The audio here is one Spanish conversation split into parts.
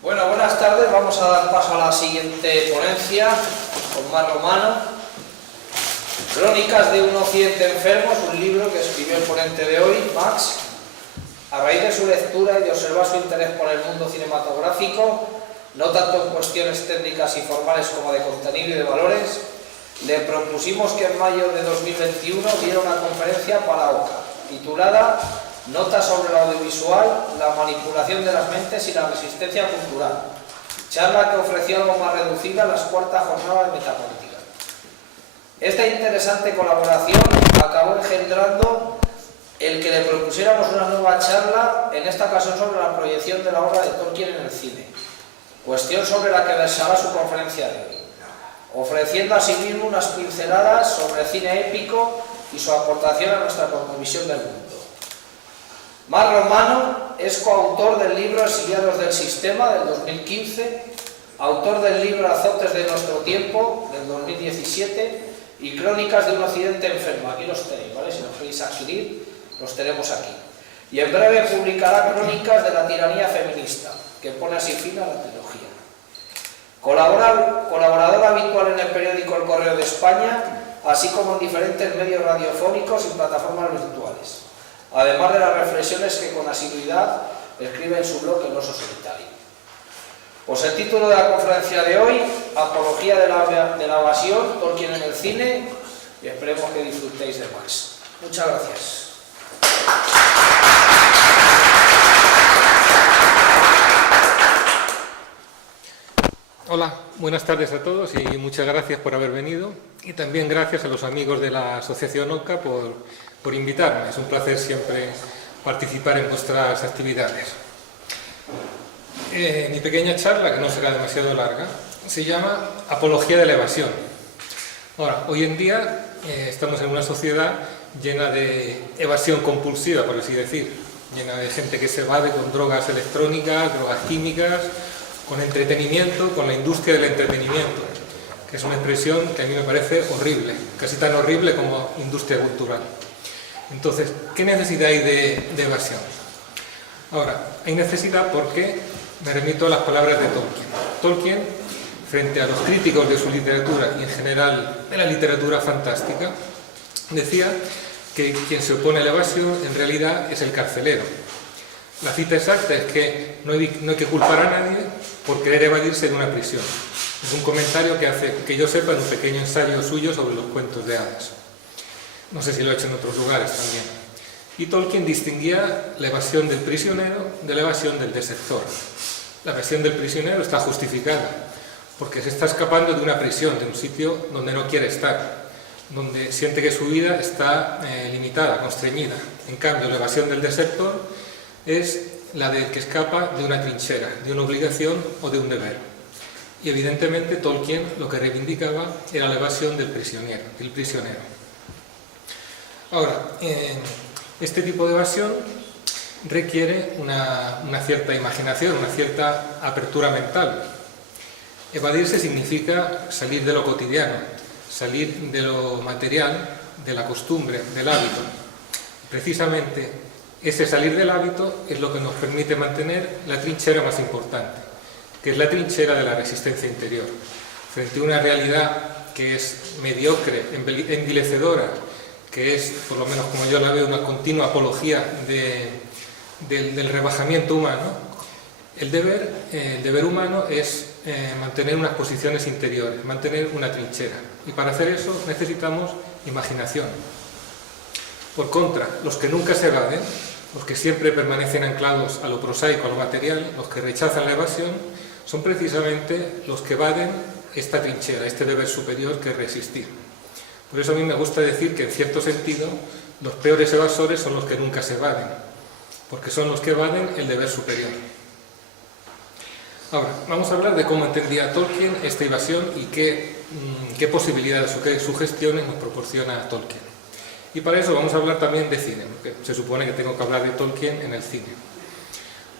Bueno, buenas tardes. Vamos a dar paso a la siguiente ponencia con Marc Romano. Crónicas de un occidente enfermo, es un libro que escribió el ponente de hoy, Max. A raíz de su lectura y de observar su interés por el mundo cinematográfico, no tanto en cuestiones técnicas y formales como de contenido y de valores, le propusimos que en mayo de 2021 diera una conferencia para OCA, titulada Notas sobre el audiovisual, la manipulación de las mentes y la resistencia cultural, charla que ofreció algo más reducida a las cuartas jornadas de metapolítica. Esta interesante colaboración acabó engendrando el que le propusiéramos una nueva charla, en esta ocasión sobre la proyección de la obra de Tolkien en el cine, cuestión sobre la que versará su conferencia de hoy, ofreciendo asimismo unas pinceladas sobre el cine épico y su aportación a nuestra cosmovisión del mundo. Marc Romano es coautor del libro Exiliados del Sistema, del 2015, autor del libro Azotes de nuestro tiempo, del 2017, y Crónicas de un occidente enfermo. Aquí los tenéis, ¿vale? Si los queréis adquirir, los tenemos aquí. Y en breve publicará Crónicas de la tiranía feminista, que pone así fin a la trilogía. Colaborador habitual en el periódico El Correo de España, así como en diferentes medios radiofónicos y plataformas virtuales, además de las reflexiones que con asiduidad escribe en su blog El Oso Solitario. Pues el título de la conferencia de hoy, Apología de la evasión, Tolkien en el cine, y esperemos que disfrutéis de Max. Muchas gracias. Hola, buenas tardes a todos y muchas gracias por haber venido, y también gracias a los amigos de la Asociación OCA por invitarme. Es un placer siempre participar en vuestras actividades. Mi pequeña charla, que no será demasiado larga, se llama Apología de la evasión. Ahora, hoy en día estamos en una sociedad llena de evasión compulsiva, por así decir, llena de gente que se evade con drogas electrónicas, drogas químicas, con entretenimiento, con la industria del entretenimiento, que es una expresión que a mí me parece horrible, casi tan horrible como industria cultural. Entonces, ¿qué necesidad hay de evasión? Ahora, hay necesidad porque me remito a las palabras de Tolkien. Tolkien, frente a los críticos de su literatura y en general de la literatura fantástica, decía que quien se opone a la evasión en realidad es el carcelero. La cita exacta es que no hay que culpar a nadie por querer evadirse de una prisión. Es un comentario que hace, que yo sepa, en un pequeño ensayo suyo sobre los cuentos de hadas. No sé si lo ha hecho en otros lugares también. Y Tolkien distinguía la evasión del prisionero de la evasión del desertor. La evasión del prisionero está justificada porque se está escapando de una prisión, de un sitio donde no quiere estar, donde siente que su vida está limitada, constreñida. En cambio, la evasión del desertor es la del que escapa de una trinchera, de una obligación o de un deber. Y evidentemente Tolkien lo que reivindicaba era la evasión del prisionero. Ahora, este tipo de evasión requiere una cierta imaginación, una cierta apertura mental. Evadirse significa salir de lo cotidiano, salir de lo material, de la costumbre, del hábito. Precisamente ese salir del hábito es lo que nos permite mantener la trinchera más importante, que es la trinchera de la resistencia interior, frente a una realidad que es mediocre, envilecedora, que es, por lo menos como yo la veo, una continua apología del rebajamiento humano. El deber humano es mantener unas posiciones interiores, mantener una trinchera, y para hacer eso necesitamos imaginación. Por contra, los que nunca se evaden, los que siempre permanecen anclados a lo prosaico, a lo material, los que rechazan la evasión, son precisamente los que evaden esta trinchera, este deber superior que es resistir. Por eso a mí me gusta decir que, en cierto sentido, los peores evasores son los que nunca se evaden, porque son los que evaden el deber superior. Ahora, vamos a hablar de cómo entendía Tolkien esta evasión y qué posibilidades o qué sugestiones nos proporciona Tolkien. Y para eso vamos a hablar también de cine, porque se supone que tengo que hablar de Tolkien en el cine.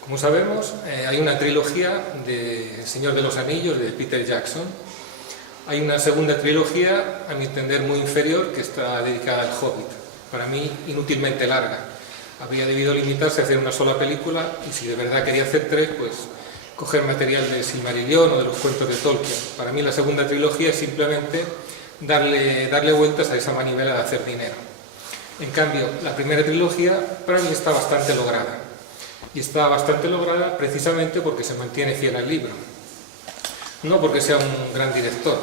Como sabemos, hay una trilogía de El Señor de los Anillos, de Peter Jackson. Hay una segunda trilogía, a mi entender muy inferior, que está dedicada al Hobbit. Para mí, inútilmente larga. Habría debido limitarse a hacer una sola película, y si de verdad quería hacer tres, pues coger material de Silmarillion o de los cuentos de Tolkien. Para mí la segunda trilogía es simplemente darle vueltas a esa manivela de hacer dinero. En cambio, la primera trilogía para mí está bastante lograda. Y está bastante lograda precisamente porque se mantiene fiel al libro. No porque sea un gran director.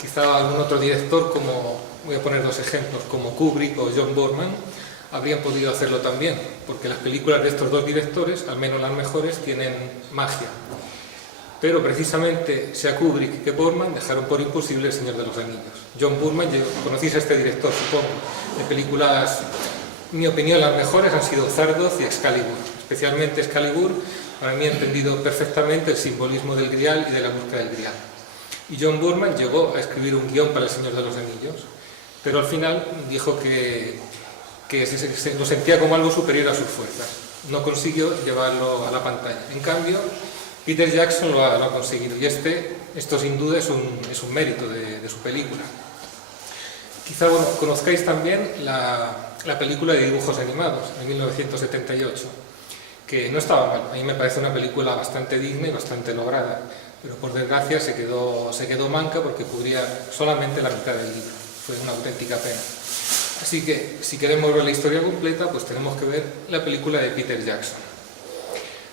Quizá algún otro director, como, voy a poner dos ejemplos, como Kubrick o John Boorman, habrían podido hacerlo también, porque las películas de estos dos directores, al menos las mejores, tienen magia. Pero precisamente sea Kubrick que Boorman dejaron por imposible El Señor de los Anillos. John Boorman, conocéis a este director, supongo, de películas, en mi opinión, las mejores han sido Zardoz y Excalibur. Especialmente Excalibur, para mí ha entendido perfectamente el simbolismo del Grial y de la búsqueda del Grial. Y John Boorman llegó a escribir un guión para El Señor de los Anillos, pero al final dijo que lo sentía como algo superior a sus fuerzas. No consiguió llevarlo a la pantalla. En cambio, Peter Jackson lo ha conseguido, y esto sin duda es un mérito de su película. Quizá conozcáis también la película de dibujos animados, de 1978, que no estaba mal. A mí me parece una película bastante digna y bastante lograda, pero por desgracia se quedó manca porque cubría solamente la mitad del libro. Fue una auténtica pena. Así que, si queremos ver la historia completa, pues tenemos que ver la película de Peter Jackson.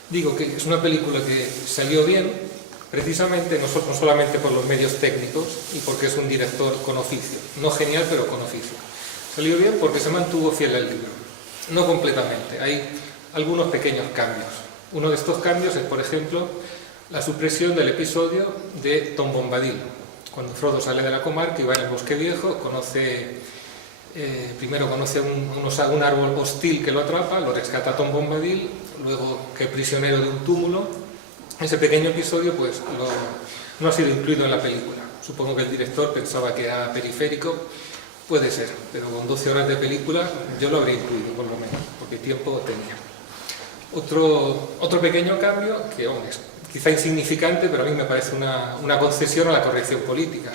Digo que es una película que salió bien, precisamente no solamente por los medios técnicos y porque es un director con oficio. No genial, pero con oficio. Salió bien porque se mantuvo fiel al libro. No completamente, hay algunos pequeños cambios. Uno de estos cambios es, por ejemplo, la supresión del episodio de Tom Bombadil. Cuando Frodo sale de la comarca y va en el bosque viejo, primero conoce un árbol hostil que lo atrapa, lo rescata Tom Bombadil, luego que es prisionero de un túmulo. Ese pequeño episodio pues no ha sido incluido en la película. Supongo que el director pensaba que era periférico, puede ser, pero con 12 horas de película yo lo habría incluido por lo menos, porque tiempo tenía. Otro pequeño cambio, que es quizá insignificante, pero a mí me parece una concesión a la corrección política,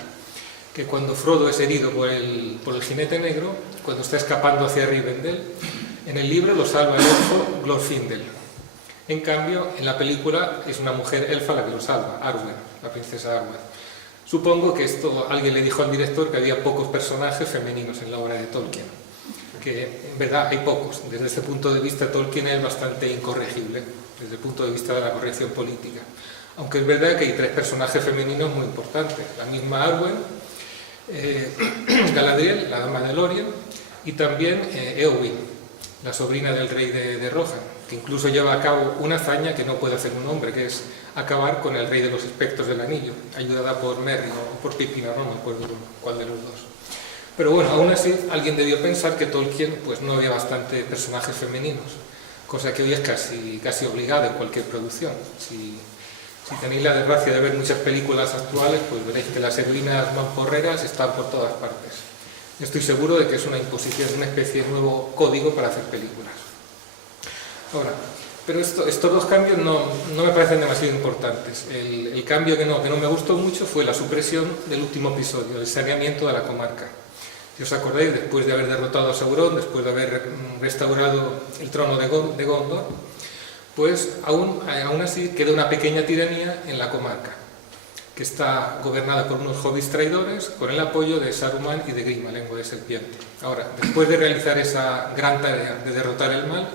que cuando Frodo es herido por el jinete negro, cuando está escapando hacia Rivendell, en el libro lo salva el elfo Glorfindel. En cambio, en la película es una mujer elfa la que lo salva, Arwen, la princesa Arwen. Supongo que alguien le dijo al director que había pocos personajes femeninos en la obra de Tolkien, que en verdad hay pocos. Desde ese punto de vista Tolkien es bastante incorregible, desde el punto de vista de la corrección política. Aunque es verdad que hay 3 personajes femeninos muy importantes, la misma Arwen, Galadriel, la dama de Lórien, y también Éowyn, la sobrina del rey de Rohan, que incluso lleva a cabo una hazaña que no puede hacer un hombre, que es acabar con el rey de los espectros del anillo, ayudada por Merry o por Pippin, no me acuerdo cuál de los dos. Pero bueno, aún así, alguien debió pensar que Tolkien pues no había bastante personajes femeninos, cosa que hoy es casi obligada en cualquier producción. Si tenéis la desgracia de ver muchas películas actuales, pues veréis que las heroínas mamporreras están por todas partes. Estoy seguro de que es una imposición, una especie de nuevo código para hacer películas. Ahora, pero estos dos cambios no me parecen demasiado importantes. El cambio que no me gustó mucho fue la supresión del último episodio, el saneamiento de la comarca. Si os acordáis, después de haber derrotado a Sauron, después de haber restaurado el trono de Gondor, pues aún así queda una pequeña tiranía en la comarca, que está gobernada por unos hobbits traidores con el apoyo de Saruman y de Grima, lengua de serpiente. Ahora, después de realizar esa gran tarea de derrotar el mal,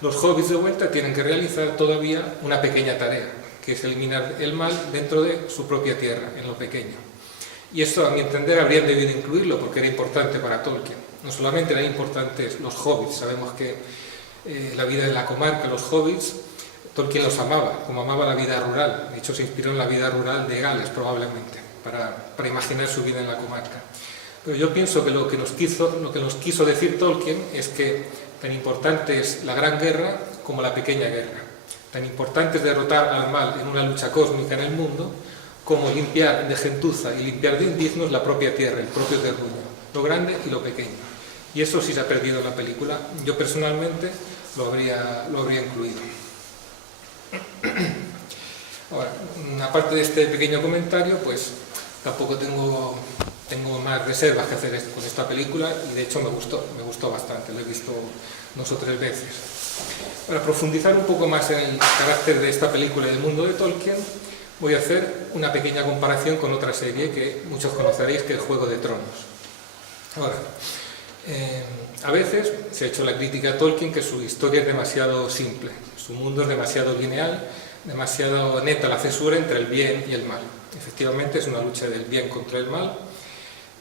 los hobbits de vuelta tienen que realizar todavía una pequeña tarea, que es eliminar el mal dentro de su propia tierra, en lo pequeño. Y esto, a mi entender, habrían debido incluirlo porque era importante para Tolkien. No solamente eran importantes los hobbits, sabemos que la vida en la comarca, los hobbits, Tolkien los amaba, como amaba la vida rural. De hecho, se inspiró en la vida rural de Gales, probablemente, para imaginar su vida en la comarca. Pero yo pienso que lo que nos quiso decir Tolkien es que tan importante es la gran guerra como la pequeña guerra. Tan importante es derrotar al mal en una lucha cósmica en el mundo como limpiar de gentuza y limpiar de indignos la propia tierra, el propio terruño, lo grande y lo pequeño. Y eso sí se ha perdido en la película. Yo personalmente lo habría incluido. Ahora, aparte de este pequeño comentario, pues tampoco tengo más reservas que hacer con esta película y de hecho me gustó bastante, lo he visto 2 o 3 veces. Para profundizar un poco más en el carácter de esta película y del mundo de Tolkien, voy a hacer una pequeña comparación con otra serie que muchos conoceréis, que es Juego de Tronos. Ahora, a veces se ha hecho la crítica a Tolkien que su historia es demasiado simple, su mundo es demasiado lineal, demasiado neta la cesura entre el bien y el mal. Efectivamente es una lucha del bien contra el mal,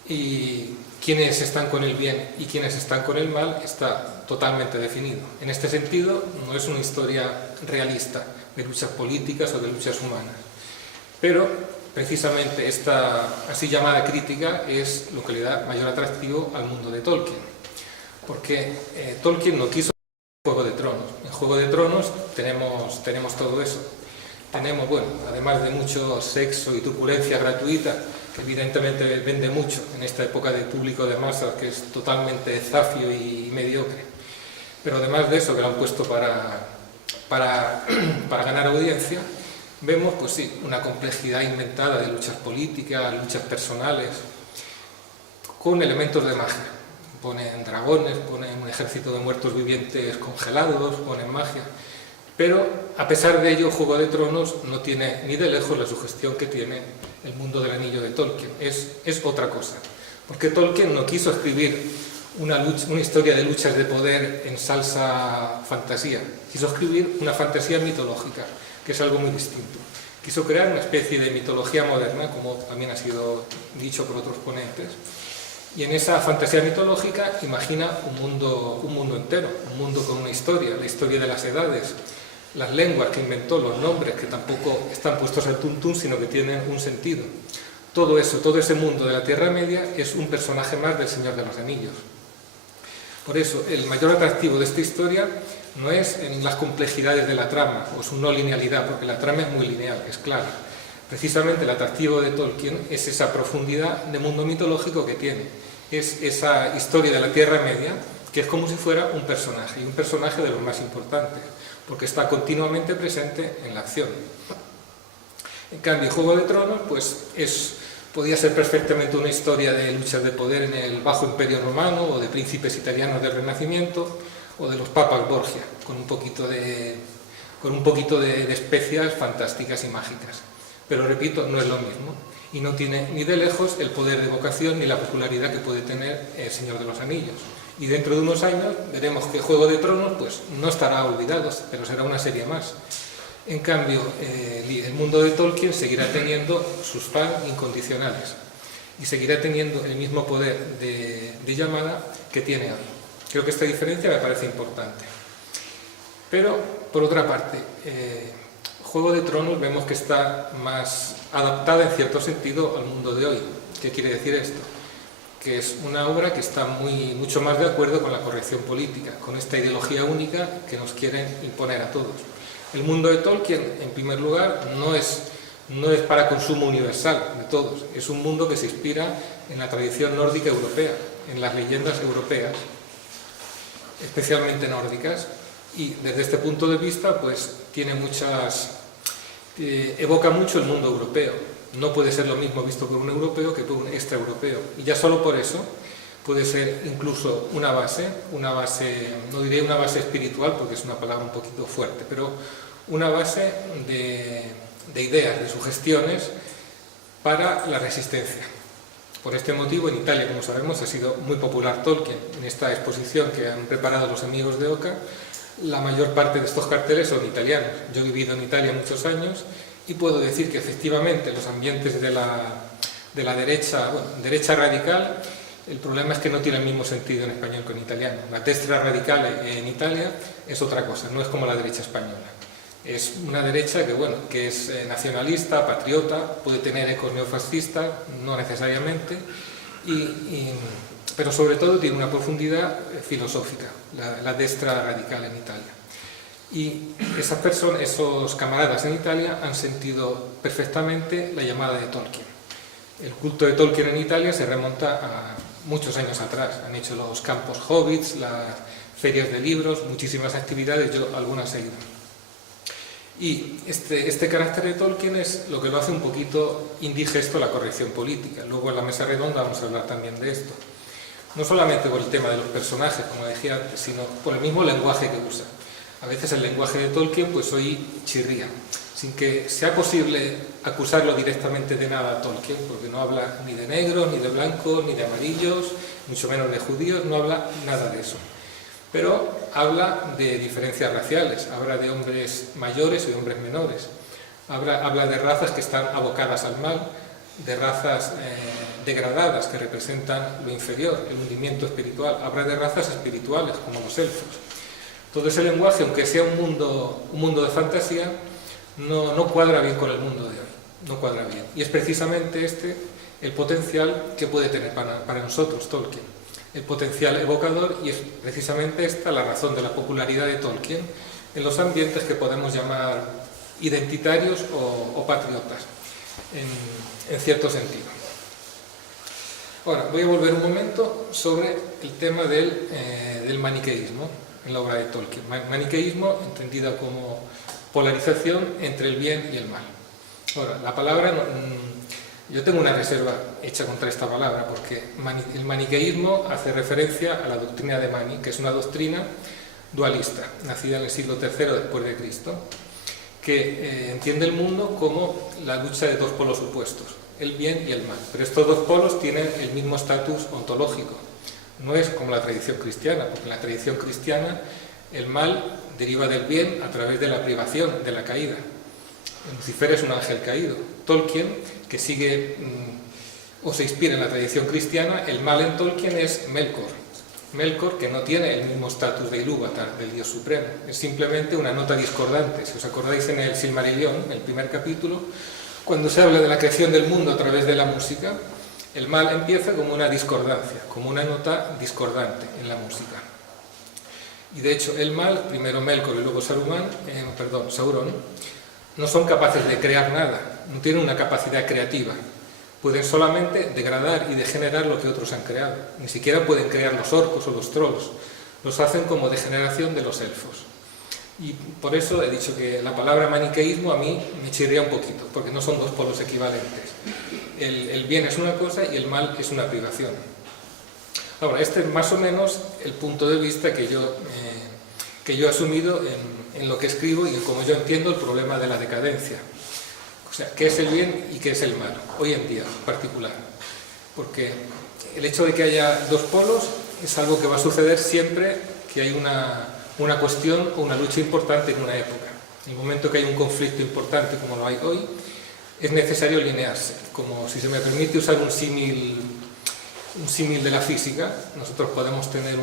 y quienes están con el bien y quienes están con el mal está totalmente definido. En este sentido, no es una historia realista de luchas políticas o de luchas humanas, pero precisamente esta así llamada crítica es lo que le da mayor atractivo al mundo de Tolkien, porque Tolkien no quiso Juego de Tronos. En Juego de Tronos tenemos todo eso. Tenemos, bueno, además de mucho sexo y turbulencia gratuita, que evidentemente vende mucho en esta época de público de masas, que es totalmente zafio y mediocre. Pero además de eso, que lo han puesto para ganar audiencia, vemos, pues sí, una complejidad inventada de luchas políticas, luchas personales, con elementos de magia. Ponen dragones, ponen un ejército de muertos vivientes congelados, ponen magia. Pero, a pesar de ello, Juego de Tronos no tiene ni de lejos la sugestión que tiene el mundo del anillo de Tolkien. Es otra cosa. Porque Tolkien no quiso escribir una historia de luchas de poder en salsa fantasía. Quiso escribir una fantasía mitológica, que es algo muy distinto. Quiso crear una especie de mitología moderna, como también ha sido dicho por otros ponentes. Y en esa fantasía mitológica imagina un mundo entero, un mundo con una historia, la historia de las edades, las lenguas que inventó, los nombres que tampoco están puestos al tuntún, sino que tienen un sentido. Todo eso, todo ese mundo de la Tierra Media es un personaje más del Señor de los Anillos. Por eso, el mayor atractivo de esta historia no es en las complejidades de la trama o su no linealidad, porque la trama es muy lineal, es clara. Precisamente el atractivo de Tolkien es esa profundidad de mundo mitológico que tiene. Es esa historia de la Tierra Media que es como si fuera un personaje, y un personaje de los más importantes, porque está continuamente presente en la acción. En cambio, Juego de Tronos, pues podía ser perfectamente una historia de luchas de poder en el Bajo Imperio Romano, o de príncipes italianos del Renacimiento, o de los papas Borgia, con un poquito de especias fantásticas y mágicas. Pero repito, no es lo mismo, y no tiene ni de lejos el poder de evocación ni la popularidad que puede tener El Señor de los Anillos. Y dentro de unos años veremos que Juego de Tronos pues, no estará olvidado, pero será una serie más. En cambio, el mundo de Tolkien seguirá teniendo sus fans incondicionales y seguirá teniendo el mismo poder de llamada que tiene hoy. Creo que esta diferencia me parece importante. Pero, por otra parte, Juego de Tronos vemos que está más adaptada en cierto sentido al mundo de hoy. ¿Qué quiere decir esto? Que es una obra que está mucho más de acuerdo con la corrección política, con esta ideología única que nos quieren imponer a todos. El mundo de Tolkien, en primer lugar, no es para consumo universal de todos. Es un mundo que se inspira en la tradición nórdica europea, en las leyendas europeas, especialmente nórdicas, y desde este punto de vista, pues tiene evoca mucho el mundo europeo. No puede ser lo mismo visto por un europeo que por un extraeuropeo. Y ya solo por eso puede ser incluso una base, no diré una base espiritual porque es una palabra un poquito fuerte, pero una base de ideas, de sugestiones para la resistencia. Por este motivo, en Italia, como sabemos, ha sido muy popular Tolkien. En esta exposición que han preparado los amigos de Oca, la mayor parte de estos carteles son italianos. Yo he vivido en Italia muchos años y puedo decir que efectivamente los ambientes de la derecha radical, el problema es que no tiene el mismo sentido en español que en italiano. La destra radical en Italia es otra cosa, no es como la derecha española. Es una derecha que es nacionalista, patriota, puede tener ecos neofascistas, no necesariamente, pero sobre todo tiene una profundidad filosófica, la destra radical en Italia. Y esas personas, esos camaradas en Italia han sentido perfectamente la llamada de Tolkien. El culto de Tolkien en Italia se remonta a muchos años atrás. Han hecho los campos hobbits, las ferias de libros, muchísimas actividades, yo algunas he ido. Y este carácter de Tolkien es lo que lo hace un poquito indigesto a la corrección política. Luego en la mesa redonda vamos a hablar también de esto. No solamente por el tema de los personajes, como decía antes, sino por el mismo lenguaje que usa. A veces el lenguaje de Tolkien pues hoy chirría, sin que sea posible acusarlo directamente de nada a Tolkien, porque no habla ni de negros, ni de blancos, ni de amarillos, mucho menos de judíos, no habla nada de eso. Pero habla de diferencias raciales, habla de hombres mayores y hombres menores, habla de razas que están abocadas al mal, de razas degradadas que representan lo inferior, el hundimiento espiritual, habla de razas espirituales como los elfos. Todo ese lenguaje, aunque sea un mundo de fantasía, no cuadra bien con el mundo de hoy, no cuadra bien. Y es precisamente este el potencial que puede tener para nosotros Tolkien, el potencial evocador, y es precisamente esta la razón de la popularidad de Tolkien en los ambientes que podemos llamar identitarios o patriotas, en cierto sentido. Ahora, voy a volver un momento sobre el tema del maniqueísmo en la obra de Tolkien. Maniqueísmo entendida como polarización entre el bien y el mal. Ahora, la palabra, yo tengo una reserva hecha contra esta palabra, porque el maniqueísmo hace referencia a la doctrina de Mani, que es una doctrina dualista, nacida en el siglo III después de Cristo, que entiende el mundo como la lucha de dos polos opuestos, el bien y el mal. Pero estos dos polos tienen el mismo estatus ontológico. No es como la tradición cristiana, porque en la tradición cristiana el mal deriva del bien a través de la privación, de la caída. Lucifer es un ángel caído. Tolkien, que sigue o se inspira en la tradición cristiana, el mal en Tolkien es Melkor. Melkor, que no tiene el mismo estatus de Ilúvatar, del dios supremo, es simplemente una nota discordante. Si os acordáis en el Silmarillion, en el primer capítulo, cuando se habla de la creación del mundo a través de la música, el mal empieza como una discordancia, como una nota discordante en la música. Y de hecho el mal, primero Melkor y luego Sauron, no son capaces de crear nada, no tienen una capacidad creativa. Pueden solamente degradar y degenerar lo que otros han creado. Ni siquiera pueden crear los orcos o los trolls. Los hacen como degeneración de los elfos. Y por eso he dicho que la palabra maniqueísmo a mí me chirría un poquito, porque no son dos polos equivalentes. El bien es una cosa y el mal es una privación. Ahora, este es más o menos el punto de vista que yo he asumido en lo que escribo y en cómo yo entiendo el problema de la decadencia. O sea, qué es el bien y qué es el mal, hoy en día en particular. Porque el hecho de que haya dos polos es algo que va a suceder siempre que hay una cuestión o una lucha importante en una época. En el momento que hay un conflicto importante como lo hay hoy, es necesario alinearse. Como, si se me permite usar un símil de la física, nosotros podemos tener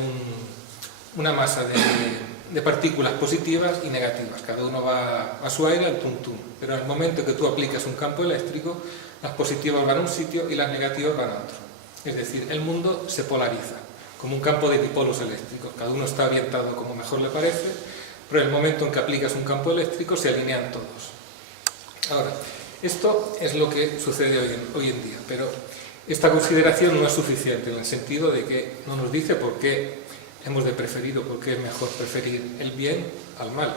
una masa de partículas positivas y negativas. Cada uno va a su aire al tum-tum. Pero en el momento que tú aplicas un campo eléctrico, las positivas van a un sitio y las negativas van a otro. Es decir, el mundo se polariza, como un campo de dipolos eléctricos. Cada uno está orientado como mejor le parece, pero en el momento en que aplicas un campo eléctrico se alinean todos. Ahora, esto es lo que sucede hoy en día, pero esta consideración no es suficiente en el sentido de que no nos dice por qué hemos de preferir o por qué es mejor preferir el bien al mal,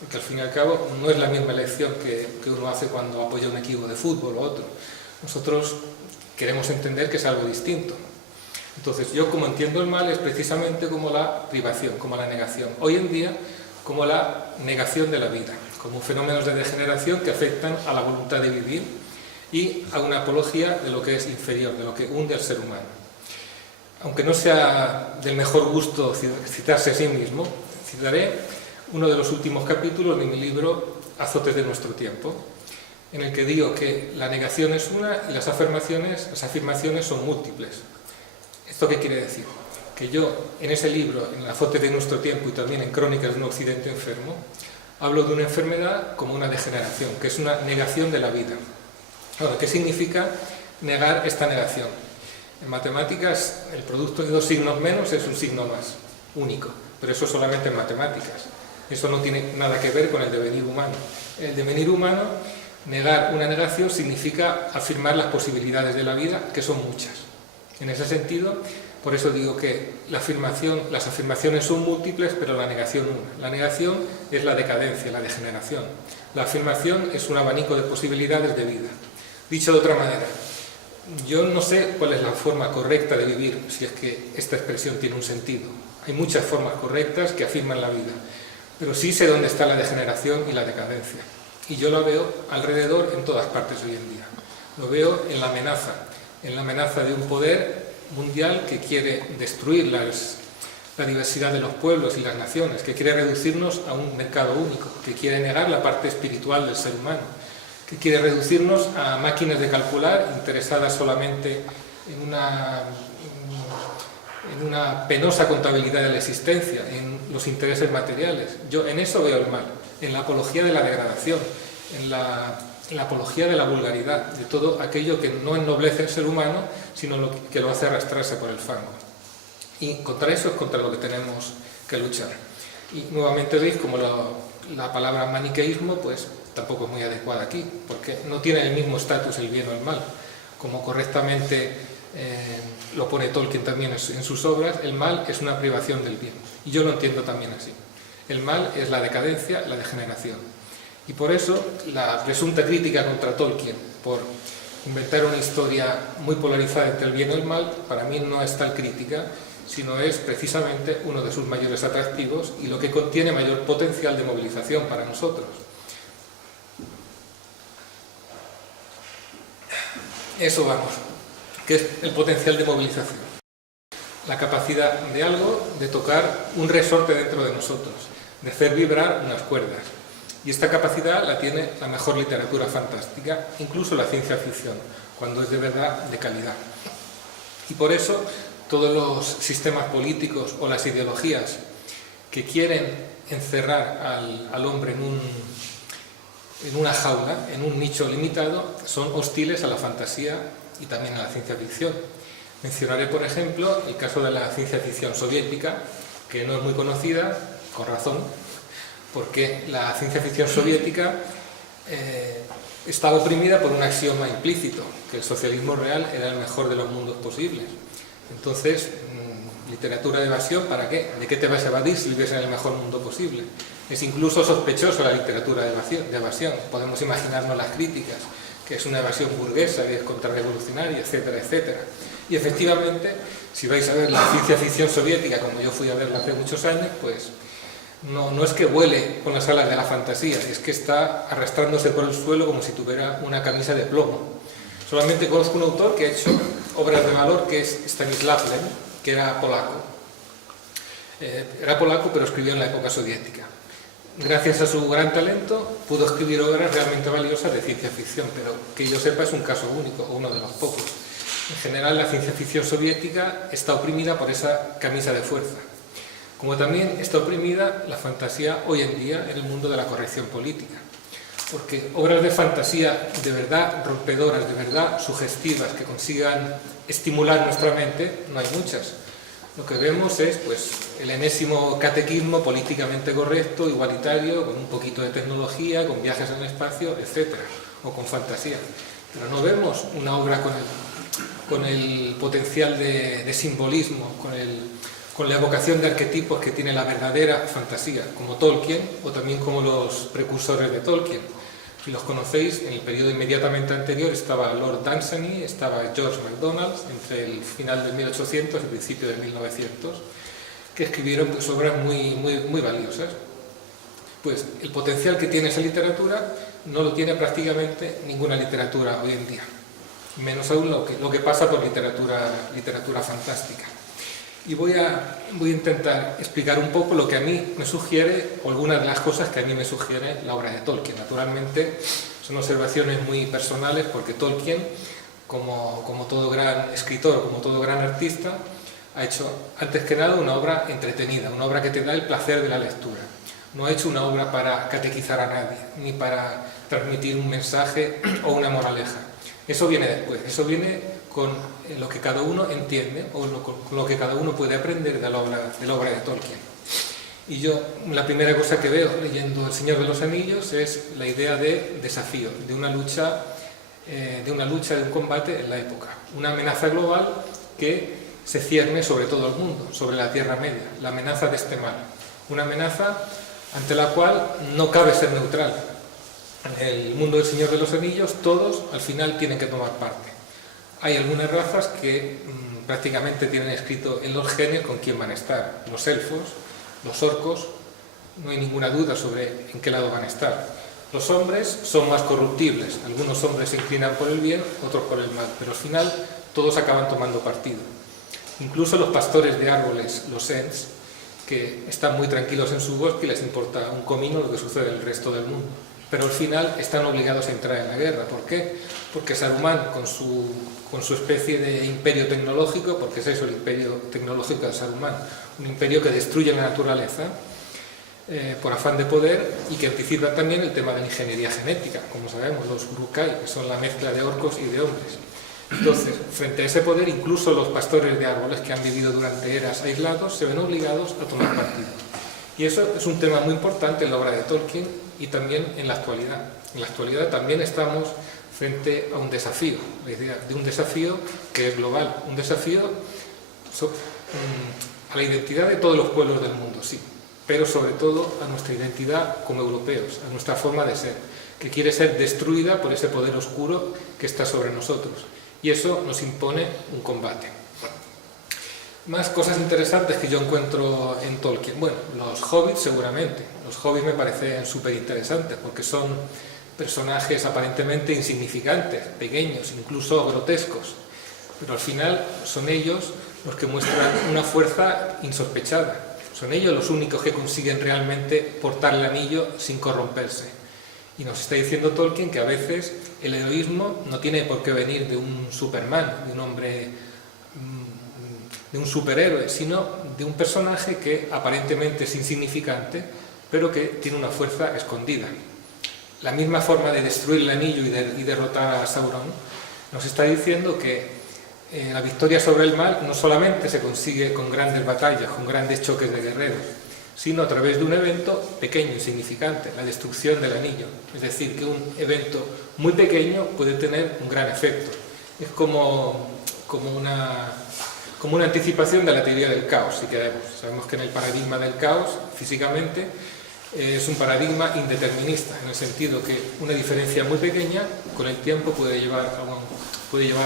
porque al fin y al cabo no es la misma elección que uno hace cuando apoya un equipo de fútbol o otro. Nosotros queremos entender que es algo distinto. Entonces, yo como entiendo el mal es precisamente como la privación, como la negación. Hoy en día, como la negación de la vida, como fenómenos de degeneración que afectan a la voluntad de vivir y a una apología de lo que es inferior, de lo que hunde al ser humano. Aunque no sea del mejor gusto citarse a sí mismo, citaré uno de los últimos capítulos de mi libro Azotes de nuestro tiempo, en el que digo que la negación es una y las afirmaciones son múltiples. ¿Esto qué quiere decir? Que yo, en ese libro, en Azotes de nuestro tiempo y también en Crónicas de un Occidente enfermo, hablo de una enfermedad como una degeneración, que es una negación de la vida. Ahora, ¿qué significa negar esta negación? En matemáticas, el producto de dos signos menos es un signo más, único, pero eso solamente en matemáticas. Eso no tiene nada que ver con el devenir humano. En el devenir humano, negar una negación significa afirmar las posibilidades de la vida, que son muchas. En ese sentido, por eso digo que las afirmaciones son múltiples, pero la negación una. La negación es la decadencia, la degeneración. La afirmación es un abanico de posibilidades de vida. Dicho de otra manera, yo no sé cuál es la forma correcta de vivir, si es que esta expresión tiene un sentido. Hay muchas formas correctas que afirman la vida, pero sí sé dónde está la degeneración y la decadencia. Y yo lo veo alrededor en todas partes hoy en día. Lo veo en la amenaza de un poder mundial que quiere destruir la diversidad de los pueblos y las naciones, que quiere reducirnos a un mercado único, que quiere negar la parte espiritual del ser humano, que quiere reducirnos a máquinas de calcular interesadas solamente en una penosa contabilidad de la existencia, en los intereses materiales. Yo en eso veo el mal, en la apología de la degradación, en la apología de la vulgaridad, de todo aquello que no ennoblece al ser humano, sino que lo hace arrastrarse por el fango. Y contra eso es contra lo que tenemos que luchar. Y nuevamente veis como la palabra maniqueísmo pues tampoco es muy adecuada aquí, porque no tiene el mismo estatus el bien o el mal. Como correctamente lo pone Tolkien también en sus obras, el mal es una privación del bien. Y yo lo entiendo también así. El mal es la decadencia, la degeneración. Y por eso la presunta crítica contra Tolkien por inventar una historia muy polarizada entre el bien y el mal, para mí no es tal crítica, sino es precisamente uno de sus mayores atractivos y lo que contiene mayor potencial de movilización para nosotros. Eso vamos, que es el potencial de movilización. La capacidad de algo de tocar un resorte dentro de nosotros, de hacer vibrar unas cuerdas. Y esta capacidad la tiene la mejor literatura fantástica, incluso la ciencia ficción, cuando es de verdad de calidad. Y por eso todos los sistemas políticos o las ideologías que quieren encerrar al hombre en una jaula, en un nicho limitado, son hostiles a la fantasía y también a la ciencia ficción. Mencionaré, por ejemplo, el caso de la ciencia ficción soviética, que no es muy conocida, con razón, porque la ciencia ficción soviética estaba oprimida por un axioma implícito, que el socialismo real era el mejor de los mundos posibles. Entonces, literatura de evasión, ¿para qué? ¿De qué te vas a evadir si vives en el mejor mundo posible? Es incluso sospechoso la literatura de evasión. Podemos imaginarnos las críticas, que es una evasión burguesa, que es contrarrevolucionaria, etcétera, etcétera. Y efectivamente, si vais a ver la ciencia ficción soviética, como yo fui a verla hace muchos años, pues no es que vuele con las alas de la fantasía, es que está arrastrándose por el suelo como si tuviera una camisa de plomo. Solamente conozco un autor que ha hecho obras de valor, que es Stanislav Lem, que era polaco. Era polaco, pero escribió en la época soviética. Gracias a su gran talento, pudo escribir obras realmente valiosas de ciencia ficción, pero que yo sepa es un caso único, o uno de los pocos. En general, la ciencia ficción soviética está oprimida por esa camisa de fuerza. Como también está oprimida la fantasía hoy en día en el mundo de la corrección política. Porque obras de fantasía de verdad rompedoras, de verdad sugestivas, que consigan estimular nuestra mente, no hay muchas. Lo que vemos es pues, el enésimo catequismo políticamente correcto, igualitario, con un poquito de tecnología, con viajes en el espacio, etc. O con fantasía. Pero no vemos una obra con el potencial de simbolismo, con la evocación de arquetipos que tiene la verdadera fantasía, como Tolkien o también como los precursores de Tolkien. Si los conocéis, en el periodo inmediatamente anterior estaba Lord Dunsany, estaba George MacDonald, entre el final del 1800 y el principio del 1900, que escribieron pues, obras muy valiosas. Pues el potencial que tiene esa literatura no lo tiene prácticamente ninguna literatura hoy en día, menos aún lo que pasa por literatura fantástica. Y voy a intentar explicar un poco lo que a mí me sugiere, o algunas de las cosas que a mí me sugiere la obra de Tolkien. Naturalmente son observaciones muy personales porque Tolkien, como todo gran escritor, como todo gran artista, ha hecho antes que nada una obra entretenida, una obra que te da el placer de la lectura. No ha hecho una obra para catequizar a nadie, ni para transmitir un mensaje o una moraleja. Eso viene después, eso viene con lo que cada uno entiende o con lo que cada uno puede aprender de la obra de Tolkien. Y yo, la primera cosa que veo leyendo El Señor de los Anillos es la idea de desafío, de una lucha, de un combate en la época. Una amenaza global que se cierne sobre todo el mundo, sobre la Tierra Media, la amenaza de este mal. Una amenaza ante la cual no cabe ser neutral. En el mundo del Señor de los Anillos todos al final tienen que tomar parte. Hay algunas razas que prácticamente tienen escrito en los genes con quién van a estar. Los elfos, los orcos, no hay ninguna duda sobre en qué lado van a estar. Los hombres son más corruptibles, algunos hombres se inclinan por el bien, otros por el mal, pero al final todos acaban tomando partido. Incluso los pastores de árboles, los Ents, que están muy tranquilos en su bosque y les importa un comino lo que sucede en el resto del mundo. Pero al final están obligados a entrar en la guerra. ¿Por qué? Porque Saruman, con su especie de imperio tecnológico, porque es eso el imperio tecnológico de Saruman, un imperio que destruye la naturaleza por afán de poder y que anticipa también el tema de la ingeniería genética, como sabemos, los Uruk-hai, que son la mezcla de orcos y de hombres. Entonces, frente a ese poder, incluso los pastores de árboles que han vivido durante eras aislados se ven obligados a tomar partido. Y eso es un tema muy importante en la obra de Tolkien y también en la actualidad. En la actualidad también estamos frente a un desafío, la idea de un desafío que es global, un desafío a la identidad de todos los pueblos del mundo, sí, pero sobre todo a nuestra identidad como europeos, a nuestra forma de ser, que quiere ser destruida por ese poder oscuro que está sobre nosotros. Y eso nos impone un combate. Más cosas interesantes que yo encuentro en Tolkien. Bueno, los hobbits seguramente. Los hobbits me parecen súper interesantes porque son personajes aparentemente insignificantes, pequeños, incluso grotescos. Pero al final son ellos los que muestran una fuerza insospechada. Son ellos los únicos que consiguen realmente portar el anillo sin corromperse. Y nos está diciendo Tolkien que a veces el heroísmo no tiene por qué venir de un Superman, de un hombre, de un superhéroe, sino de un personaje que aparentemente es insignificante, pero que tiene una fuerza escondida. La misma forma de destruir el anillo y derrotar a Sauron nos está diciendo que la victoria sobre el mal no solamente se consigue con grandes batallas, con grandes choques de guerreros, sino a través de un evento pequeño, insignificante, la destrucción del anillo. Es decir, que un evento muy pequeño puede tener un gran efecto. Es como una anticipación de la teoría del caos, si queremos. Sabemos que en el paradigma del caos, físicamente, es un paradigma indeterminista, en el sentido que una diferencia muy pequeña, con el tiempo puede llevar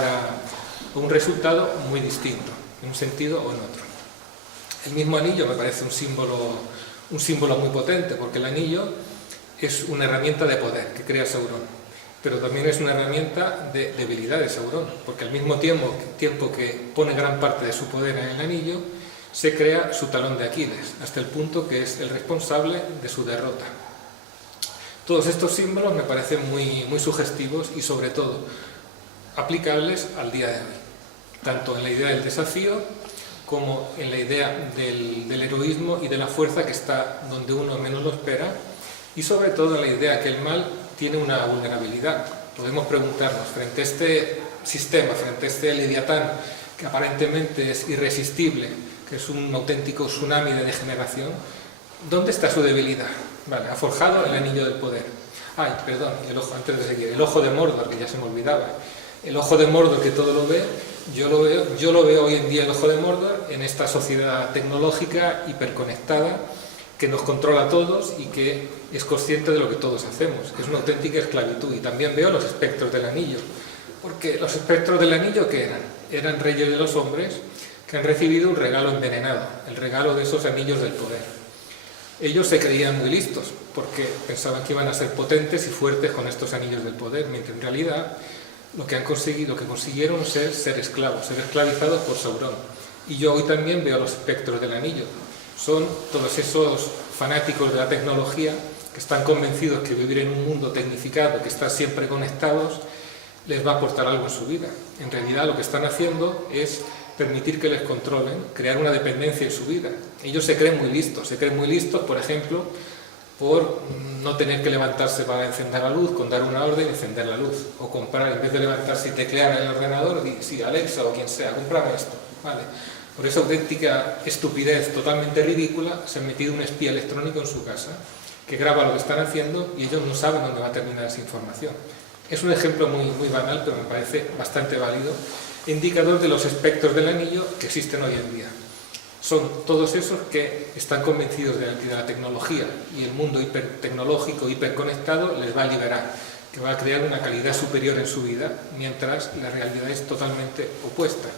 a un resultado muy distinto, en un sentido o en otro. El mismo anillo me parece un símbolo muy potente, porque el anillo es una herramienta de poder que crea Sauron, pero también es una herramienta de debilidad de Sauron, porque al mismo tiempo que pone gran parte de su poder en el anillo, se crea su talón de Aquiles, hasta el punto que es el responsable de su derrota. Todos estos símbolos me parecen muy, muy sugestivos y sobre todo aplicables al día de hoy, tanto en la idea del desafío como en la idea del heroísmo y de la fuerza que está donde uno menos lo espera, y sobre todo en la idea que el mal tiene una vulnerabilidad. Podemos preguntarnos, frente a este sistema, frente a este leviatán que aparentemente es irresistible, que es un auténtico tsunami de degeneración, ¿dónde está su debilidad? Vale, ha forjado el anillo del poder. Ay, perdón, antes de seguir, el ojo de Mordor, que ya se me olvidaba. El ojo de Mordor que todo lo ve, yo lo veo hoy en día el ojo de Mordor en esta sociedad tecnológica hiperconectada que nos controla a todos y que es consciente de lo que todos hacemos. Es una auténtica esclavitud. Y también veo los espectros del anillo, porque los espectros del anillo, ¿qué eran? Eran reyes de los hombres que han recibido un regalo envenenado, el regalo de esos anillos del poder. Ellos se creían muy listos porque pensaban que iban a ser potentes y fuertes con estos anillos del poder, mientras en realidad lo que consiguieron es ser esclavos, ser esclavizados por Sauron. Y yo hoy también veo los espectros del anillo. Son todos esos fanáticos de la tecnología que están convencidos que vivir en un mundo tecnificado, que estar siempre conectados, les va a aportar algo en su vida. En realidad lo que están haciendo es permitir que les controlen, crear una dependencia en su vida. Ellos se creen muy listos, por ejemplo, por no tener que levantarse para encender la luz, con dar una orden y encender la luz, o comprar, en vez de levantarse y teclear en el ordenador, sí, Alexa o quien sea, cómprame esto, ¿vale? Por esa auténtica estupidez totalmente ridícula se ha metido un espía electrónico en su casa que graba lo que están haciendo y ellos no saben dónde va a terminar esa información. Es un ejemplo muy, muy banal, pero me parece bastante válido, indicador de los espectros del anillo que existen hoy en día. Son todos esos que están convencidos de que la tecnología y el mundo hipertecnológico, hiperconectado, les va a liberar, que va a crear una calidad superior en su vida, mientras la realidad es totalmente opuesta.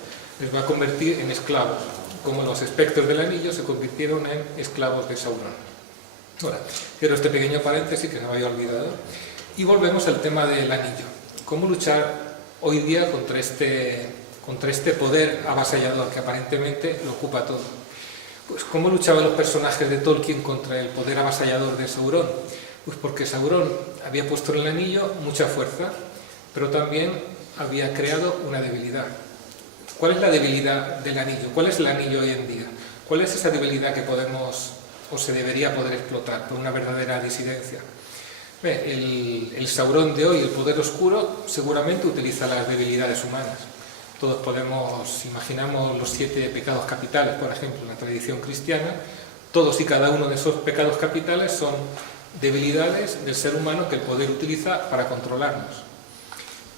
Les va a convertir en esclavos, como los espectros del anillo se convirtieron en esclavos de Sauron. Ahora, cierro este pequeño paréntesis que se me había olvidado y volvemos al tema del anillo. ¿Cómo luchar hoy día contra este poder avasallador que aparentemente lo ocupa todo? Pues ¿cómo luchaban los personajes de Tolkien contra el poder avasallador de Sauron? Pues porque Sauron había puesto en el anillo mucha fuerza, pero también había creado una debilidad. ¿Cuál es la debilidad del anillo? ¿Cuál es el anillo hoy en día? ¿Cuál es esa debilidad que podemos o se debería poder explotar por una verdadera disidencia? El Sauron de hoy, el poder oscuro, seguramente utiliza las debilidades humanas. Todos imaginamos los 7 pecados capitales, por ejemplo, en la tradición cristiana. Todos y cada uno de esos pecados capitales son debilidades del ser humano que el poder utiliza para controlarnos.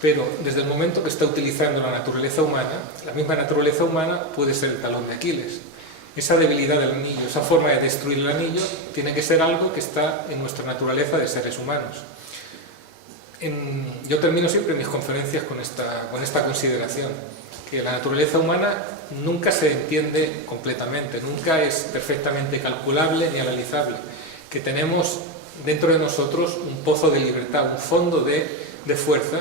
Pero desde el momento que está utilizando la naturaleza humana, la misma naturaleza humana puede ser el talón de Aquiles. Esa debilidad del anillo, esa forma de destruir el anillo, tiene que ser algo que está en nuestra naturaleza de seres humanos. Yo termino siempre mis conferencias con esta consideración, que la naturaleza humana nunca se entiende completamente, nunca es perfectamente calculable ni analizable, que tenemos dentro de nosotros un pozo de libertad, un fondo de fuerza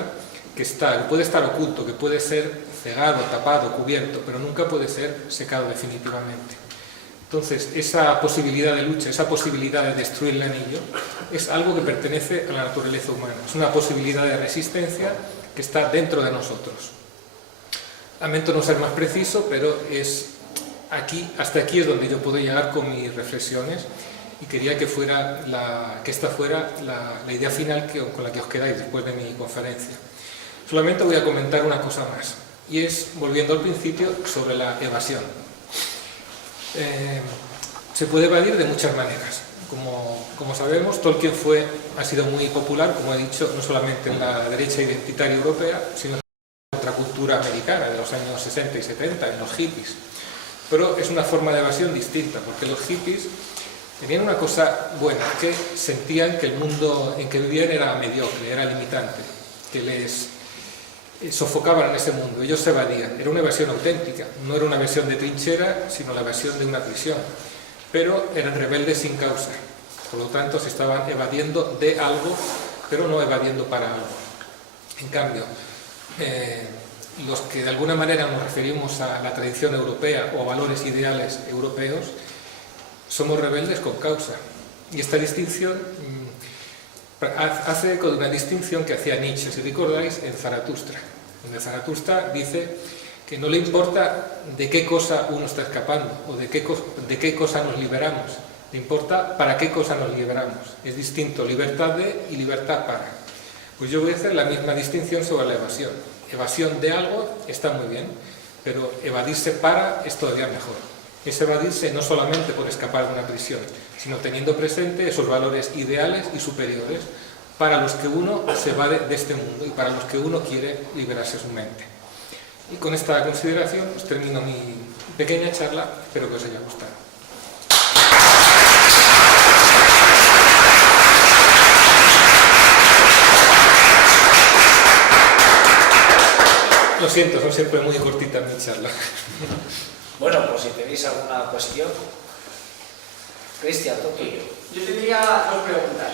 que puede estar oculto, que puede ser cegado, tapado, cubierto, pero nunca puede ser secado definitivamente. Entonces, esa posibilidad de lucha, esa posibilidad de destruir el anillo, es algo que pertenece a la naturaleza humana. Es una posibilidad de resistencia que está dentro de nosotros. Lamento no ser más preciso, pero hasta aquí es donde yo puedo llegar con mis reflexiones y quería que esta fuera la idea final con la que os quedáis después de mi conferencia. Solamente voy a comentar una cosa más, y es, volviendo al principio, sobre la evasión. Se puede evadir de muchas maneras. Como sabemos, Tolkien ha sido muy popular, como he dicho, no solamente en la derecha identitaria europea, sino en la contracultura americana de los años 60 y 70, en los hippies. Pero es una forma de evasión distinta, porque los hippies tenían una cosa buena, que sentían que el mundo en que vivían era mediocre, era limitante, que les sofocaban en ese mundo, ellos se evadían. Era una evasión auténtica, no era una evasión de trinchera, sino la evasión de una prisión, pero eran rebeldes sin causa, por lo tanto se estaban evadiendo de algo, pero no evadiendo para algo. En cambio, los que de alguna manera nos referimos a la tradición europea o a valores ideales europeos, somos rebeldes con causa, y esta distinción hace eco de una distinción que hacía Nietzsche, si recordáis, en Zaratustra, donde Zaratustra dice que no le importa de qué cosa uno está escapando o de qué cosa nos liberamos, le importa para qué cosa nos liberamos. Es distinto libertad de y libertad para. Pues yo voy a hacer la misma distinción sobre la evasión. Evasión de algo está muy bien, pero evadirse para es todavía mejor. Es evadirse no solamente por escapar de una prisión, sino teniendo presente esos valores ideales y superiores para los que uno se va de este mundo y para los que uno quiere liberarse su mente. Y con esta consideración pues termino mi pequeña charla, espero que os haya gustado. Lo siento, son siempre muy cortitas mis charlas. Bueno, pues si tenéis alguna cuestión. Cristian, todo tuyo. Yo tendría 2 preguntas.